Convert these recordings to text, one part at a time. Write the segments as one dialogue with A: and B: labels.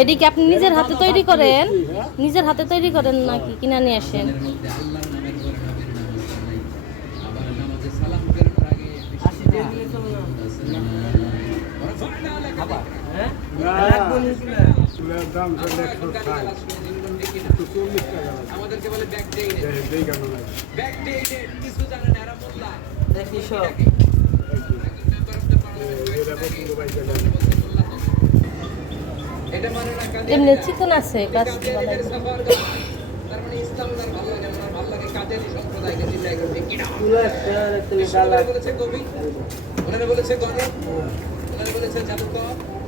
A: এদিকে আপনি নিজের হাতে তৈরি করেন। নিজের হাতে তৈরি করেন নাকি কিনা নিয়ে আসেন?
B: চুলার দাম একশো ষাট। একশো
C: বলেছে কবি। ওনারা বলেছে গণেশ। ওনারা বলেছে জাদুকর।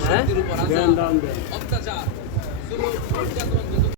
C: শক্তির উপর অত্যাচার